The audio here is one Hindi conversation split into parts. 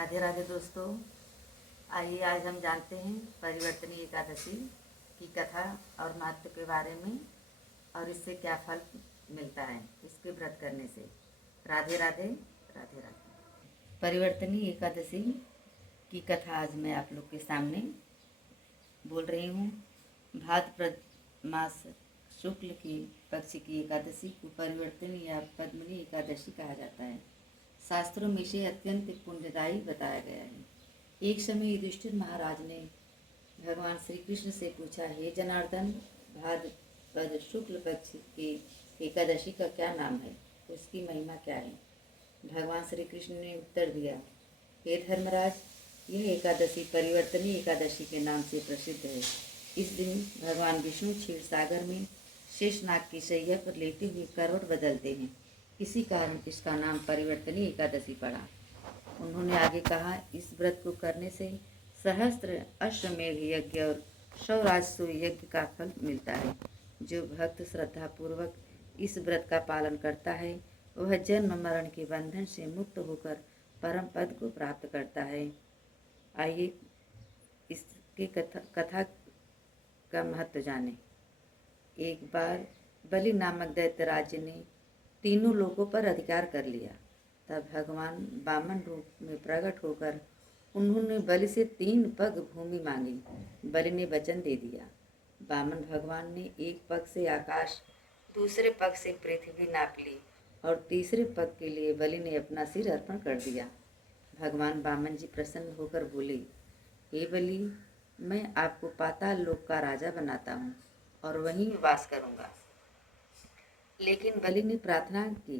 राधे राधे दोस्तों। आइए आज हम जानते हैं परिवर्तनी एकादशी की कथा और महत्व के बारे में और इससे क्या फल मिलता है इसके व्रत करने से। राधे राधे राधे राधे। परिवर्तनी एकादशी की कथा आज मैं आप लोग के सामने बोल रही हूँ। भाद्रपद मास शुक्ल की पक्ष की एकादशी को परिवर्तनी या पद्मिनी एकादशी कहा जाता है। शास्त्रों में इसे अत्यंत पुण्यदायी बताया गया है। एक समय युधिष्ठिर महाराज ने भगवान श्री कृष्ण से पूछा, हे जनार्दन, भाद्रपद शुक्ल पक्ष की एकादशी का क्या नाम है, उसकी महिमा क्या है। भगवान श्री कृष्ण ने उत्तर दिया, हे धर्मराज, यह एकादशी परिवर्तनी एकादशी के नाम से प्रसिद्ध है। इस दिन भगवान विष्णु क्षीर सागर में शेषनाग की शैया पर लेटे हुए करवट बदलते हैं। इसी कारण इसका नाम परिवर्तनी एकादशी पड़ा। उन्होंने आगे कहा, इस व्रत को करने से सहस्त्र अश्वमेघ यज्ञ और 100 राजसूय यज्ञ का फल मिलता है। जो भक्त श्रद्धा पूर्वक इस व्रत का पालन करता है वह जन्म मरण के बंधन से मुक्त होकर परम पद को प्राप्त करता है। आइए इसके कथा का महत्व जाने। एक बार बलि नामक दैत्यराज ने तीनों लोगों पर अधिकार कर लिया। तब भगवान वामन रूप में प्रकट होकर उन्होंने बलि से 3 पग भूमि मांगी। बलि ने वचन दे दिया। वामन भगवान ने एक पग से आकाश, दूसरे पग से पृथ्वी नाप ली और तीसरे पग के लिए बलि ने अपना सिर अर्पण कर दिया। भगवान वामन जी प्रसन्न होकर बोले, हे बलि, मैं आपको पाताल लोक का राजा बनाता हूँ और वहीं वास करूँगा। लेकिन बलि ने प्रार्थना की,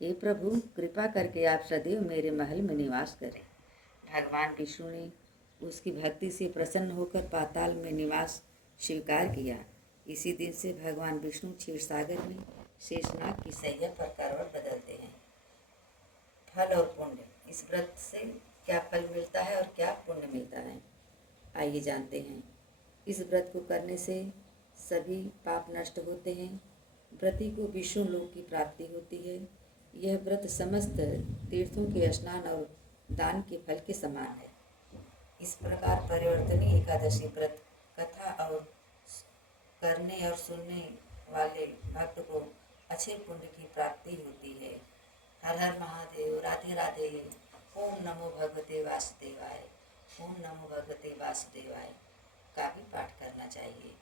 हे प्रभु, कृपा करके आप सदैव मेरे महल में निवास करें। भगवान विष्णु ने उसकी भक्ति से प्रसन्न होकर पाताल में निवास स्वीकार किया। इसी दिन से भगवान विष्णु क्षीर सागर में शेषनाग की शैया पर करवट बदलते हैं। फल और पुण्य, इस व्रत से क्या फल मिलता है और क्या पुण्य मिलता है, आइए जानते हैं। इस व्रत को करने से सभी पाप नष्ट होते हैं। व्रती को विष्णु लोक की प्राप्ति होती है। यह व्रत समस्त तीर्थों के स्नान और दान के फल के समान है। इस प्रकार परिवर्तनी एकादशी व्रत कथा और करने और सुनने वाले भक्त को अच्छे पुण्य की प्राप्ति होती है। हर हर महादेव। राधे राधे। ओम नमो भगवते वासुदेवाय। ओम नमो भगवते वासुदेवाय का भी पाठ करना चाहिए।